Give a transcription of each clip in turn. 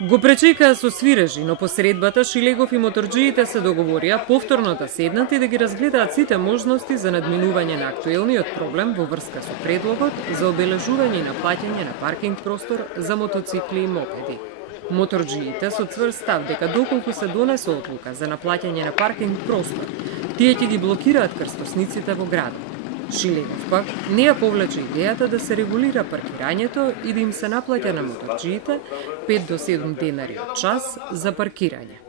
Го пречекаа со свирежи, но по средбата Шилегов и моторџиите се договорија повторно да седнат и да ги разгледаат сите можности за надминување на актуелниот проблем во врска со предлогот за обележување и наплаќање на паркинг простор за мотоцикли и мопеди. Моторџиите со цврст став дека доколку се донесе одлука за наплаќање на паркинг простор, тие ќе ги блокираат крстосниците во градот. Шилегов пак не ја повлече идејата да се регулира паркирањето и да им се наплаќа на моторџиите 5 до 7 денари од час за паркирање.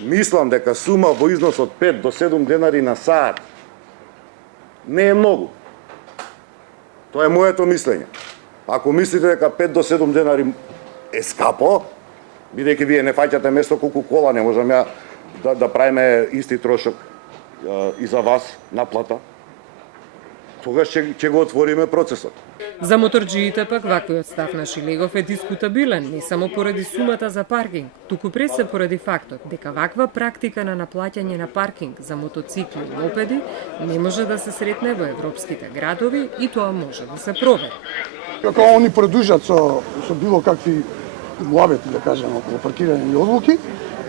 Мислам дека сума во износ од 5 до 7 денари на саат не е многу. Тоа е моето мислење. Ако мислите дека 5 до 7 денари е скапо, бидејќи вие не фаќате место колку кола, не можам ја да правиме исти трошок и за вас наплата, тогаш ќе го отвориме процесот. За моторџиите пак ваквиот став на Шилегов е дискутабилен не само поради сумата за паркинг, туку пред се поради фактот дека ваква практика на наплаќање на паркинг за мотоцикли и мопеди не може да се сретне во европските градови и тоа може да се провери. Ако они продужат со било какви муабети, да кажеме, околу паркирање и одлуки,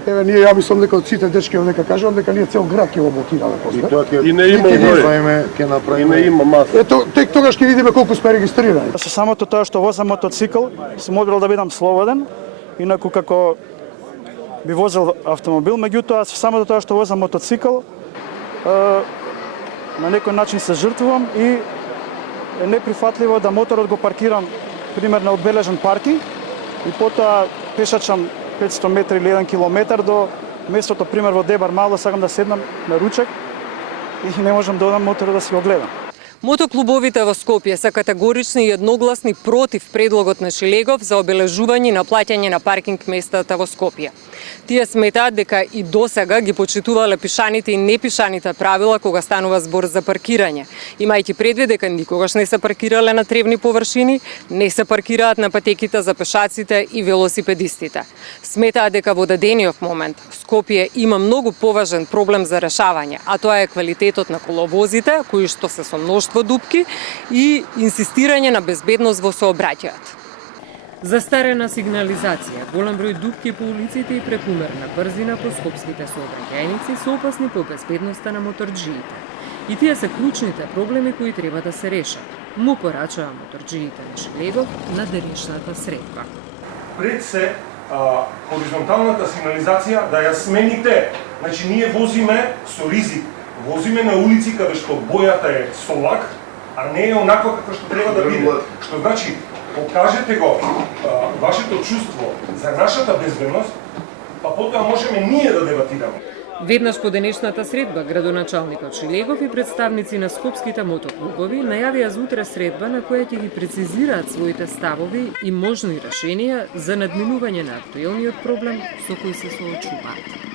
еве ние ја мислам дека од сите дечки овдека кажувам дека ние цел град ќе го блокираме после. И не има ќе направиме, и има маса. Ето, тек тогаш ќе видиме колку сме регистрирани. Со самото тоа што возам мотоцикл, сум одбрал да бидам слободен, инаку како би возел автомобил, меѓутоа со самото тоа што возам мотоцикл, на некој начин се жртвувам и е неприфатливо да моторот го паркирам пример на одбележен паркинг и потоа пешачам 500 метри или 1 километар до местото, пример во Дебар мало, сакам да седнам на ручек и не можам да одам моторот да си го гледам. Мотоклубовите во Скопје се категорични и едногласни против предлогот на Шилегов за обележување и наплаќање на паркинг местата во Скопје. Тие сметаат дека и досега ги почитувале пишаните и непишаните правила кога станува збор за паркирање, имајќи предвид дека никогаш не се паркирале на тревни површини, не се паркираат на патеките за пешаците и велосипедистите. Сметаат дека во дадениот момент Скопје има многу поважен проблем за решавање, а тоа е квалитетот на коловозите, кои што се со мноштво дупки и инсистирање на безбедност во сообраќајот. Застарена сигнализација, голем број дупки по улиците и прекумерна брзина по скопските сообраќајници се опасни по безбедноста на моторџиите. И тие се клучните проблеми кои треба да се решат. Му порачаа моторџиите на Шилегов на денешната средба. Пред се хоризонталната сигнализација да ја смените. Значи ние возиме со ризик. Возиме на улици каде што бојата е солак, а не е онаква каква што треба да биде. Што значи покажете го вашето чувство за нашата безбедност, па потоа можеме ние да дебатираме. Веднаш по денешната средба, градоначалникот Шилегов и представници на скопските мотоклубови најавија за утре средба на која ќе ги прецизираат своите ставови и можни решенија за надминување на актуелниот проблем со кој се соочуваат.